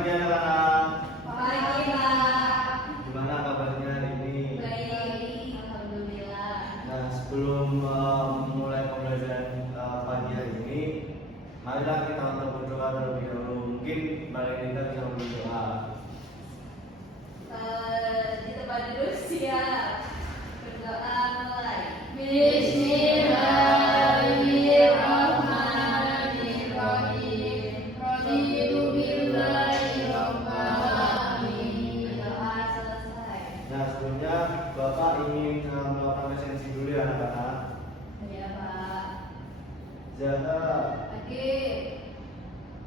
pagi anak-anak. Pagi, Pak. Gimana kabarnya hari ini? Baik, alhamdulillah. Nah, sebelum memulai pembelajaran pagi hari ini, marilah kita untuk berdoa terlebih dahulu. Mungkin Mbak kita bisa berdoa. Di tempat duduk siap. Berdoa mulai. Bismillahirrahmanirrahim. Raditu billahi rabban alamin. Berdoa selesai. Nah, sebelumnya Bapak ingin melakukan presensi dulu ya anak-anak. Ya, Pak. Zahra, Pagi.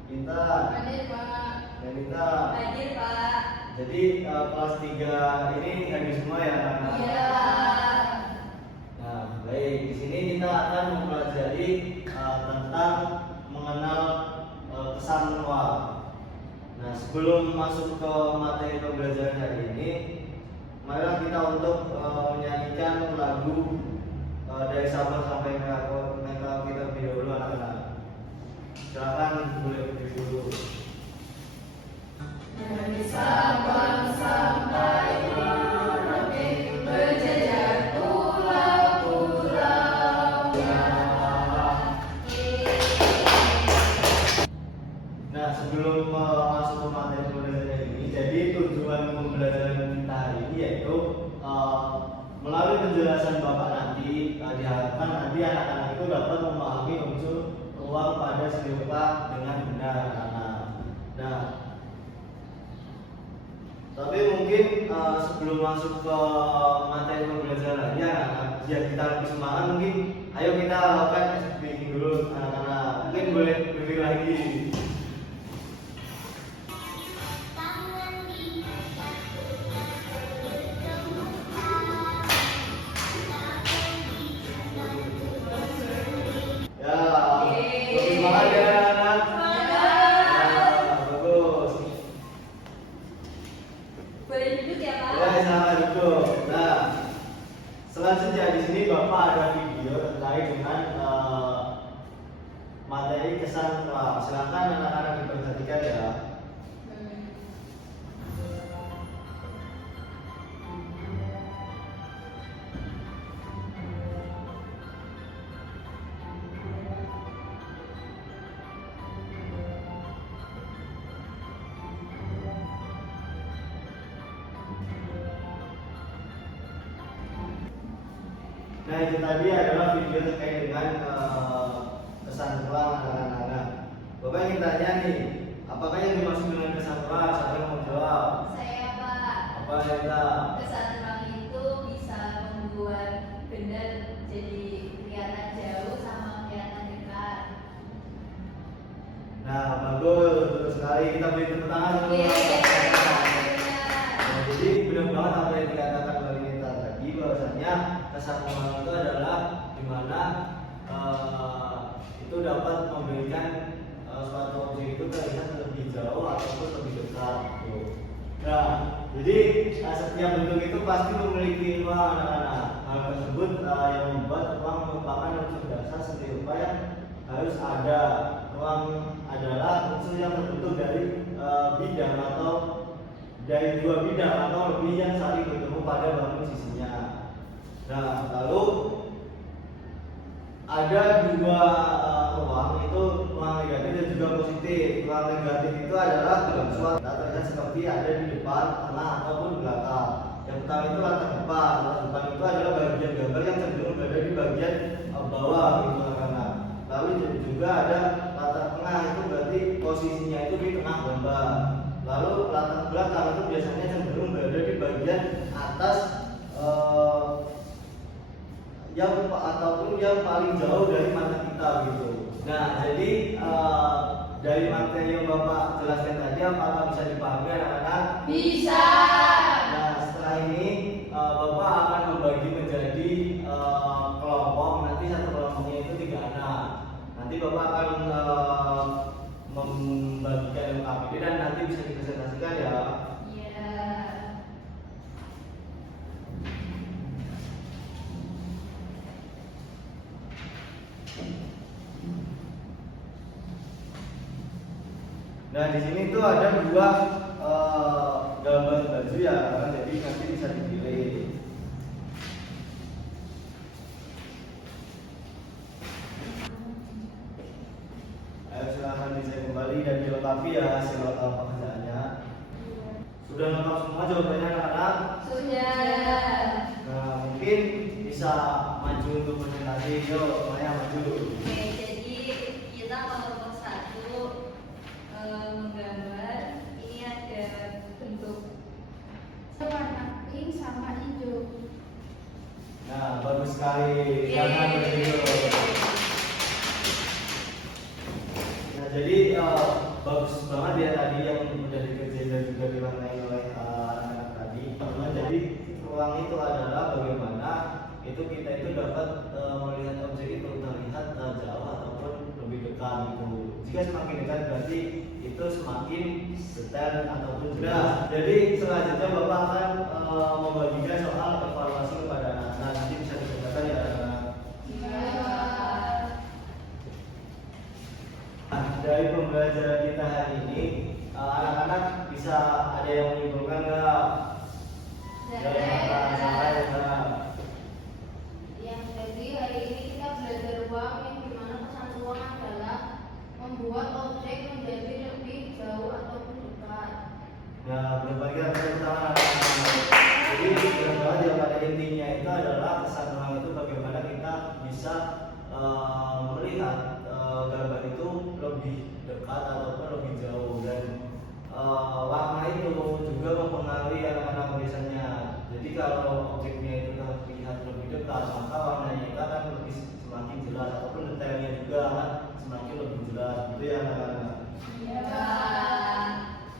Intan, Hadir, Pak. Danita. Hadir, Pak. Jadi kelas 3 ini hadir semua ya anak-anak? Iya. Nah, baik. Di sini kita akan mempelajari tentang mengenal kesan luar. Nah, sebelum masuk ke materi pembelajaran hari ini, marilah kita untuk menyanyikan lagu dari Sabang sampai Mereka kita video dulu anak-anak. Silakan boleh berdiri dulu. Dari Sabang sampai Merauke berjejer pulau-pulaunya. Nah, sebelum masuk ke materi pembelajaran ini, jadi tujuan pembelajaran kita hari ini yaitu melalui penjelasan Bapak nanti diharapkan nanti anak-anak itu dapat memahami unsur ruang pada segi rupa dengan benar anak-anak. Nah, tapi mungkin sebelum masuk ke materi pembelajarannya, biar kita lebih semangat mungkin, ayo kita lakukan speaking dulu anak-anak. Mungkin boleh berdiri lagi. Ya, lebih semangat ya anak-anak. Ya, bagus. Boleh duduk ya, Pak? Ya, selamat duduk. Nah, selanjutnya di sini Bapak ada video terkait dengan materi kesan ruang. Silakan anak-anak diperhatikan ya. Nah, itu tadi adalah video terkait dengan kesan ruang anak-anak. Bapak ingin tanya nih, apakah yang dimaksud dengan kesan ruang? Siapa yang mau jawab? Saya, Pak. Apa kita? Kesan ruang itu bisa membuat benda jadi kelihatan jauh sama kelihatan dekat. Nah, bagus, betul sekali. Kita beri tepuk tangan dulu. Nah, jadi benar banget apa yang dikatakan oleh Nita tadi, bahwasanya kesan ruang itu adalah dimana itu dapat memberikan suatu objek itu terlihat lebih jauh ataupun lebih dekat. Gitu. Nah, jadi setiap bentuk itu pasti memiliki ruang anak-anak. Hal tersebut yang membuat ruang merupakan unsur dasar seni rupa yang harus ada. Ruang adalah unsur yang terbentuk dari bidang atau dari dua bidang atau lebih yang saling bertemu pada bangun sisinya. Nah, lalu ada dua ruang, itu ruang negatif dan juga positif. Ruang negatif itu adalah suatu terlihat seperti ada di depan, tengah ataupun belakang. Yang pertama itu latar depan. Latar depan itu adalah bagian gambar yang cenderung berada di bagian bawah gitu karena. Lalu juga ada latar tengah, itu berarti posisinya itu di tengah gambar. Lalu latar belakang itu biasanya cenderung berada di bagian atas yang ataupun yang paling jauh dari mata kita gitu. Nah, jadi dari materi yang Bapak jelaskan tadi, apakah bisa dipahami anak-anak? Bisa. Nah, setelah ini Bapak akan membagi menjadi kelompok. Nanti satu kelompoknya itu 3 anak. Nanti Bapak akan membagikan LKPD dan nanti bisa dipresentasikan ya. Iya. Nah di sini tuh ada dua gambar baju ya, jadi nanti bisa dipilih. Ayo silahkan dicek kembali dan dilengkapi ya hasil pekerjaannya. Sudah lengkap semua jawabannya anak-anak? Sudah. Nah mungkin bisa maju untuk presentasi, yuk Maya maju. Oke, jadi kita kelompok satu menggambar. Ini ada bentuk warna pink sama hijau. Nah bagus sekali, jangan berhenti. Nah jadi bagus banget ya tadi yang udah dikerjain dan juga diwarnai oleh anak-anak tadi. Jadi ruang itu adalah bagaimana itu kita itu dapat melihat objek itu terlihat jauh ataupun lebih dekat gitu. Jika semakin dekat berarti itu semakin detail ataupun sudah. Jadi selanjutnya Bapak akan membagikan soal evaluasi kepada anak-anak. Nanti bisa dikerjakan ya anak-anak. Nah, dari pembelajaran kita hari ini, anak-anak bisa ada yang menyimpulkan nggak? Yang jadi hari ini kita belajar ruang yang dimana pesan ruang adalah membuat objek menjadi lebih jauh ataupun dekat. Nah, berbagi tepuk tangan. Jadi benar banget yang pada intinya itu adalah kesan ruang itu bagaimana kita bisa melihat gambar itu lebih dekat ataupun lebih jauh dan warna itu juga mempengaruhi anak-anak tulisannya. Jadi kalau objeknya itu terlihat lebih dekat, maka warnanya itu akan lebih semakin jelas ataupun detailnya juga akan semakin lebih jelas. Gitu ya anak-anak.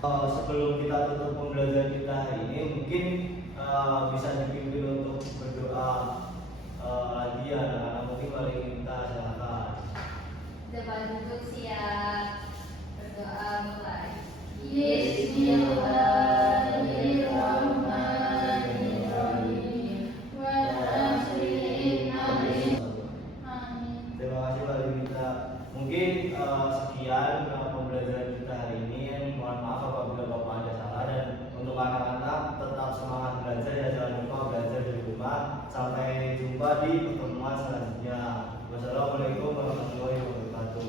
Sebelum kita tutup pembelajaran kita hari ini, mungkin bisa dipimpin untuk berdoa lagi ya anak-anak. Mungkin paling kita silakan. Depan duduk siap. Berdoa mulai. Bismillahirrahmanirrahim. Walhamdulillahirabbil alamin. Terima kasih Pak Dinita. Mungkin sekian pembelajaran kita hari ini. Mohon maaf apabila Bapak ada salah dan untuk anak-anak tetap semangat belajar ya, jangan lupa belajar di rumah. Sampai jumpa di pertemuan selanjutnya. Wassalamualaikum warahmatullahi wabarakatuh.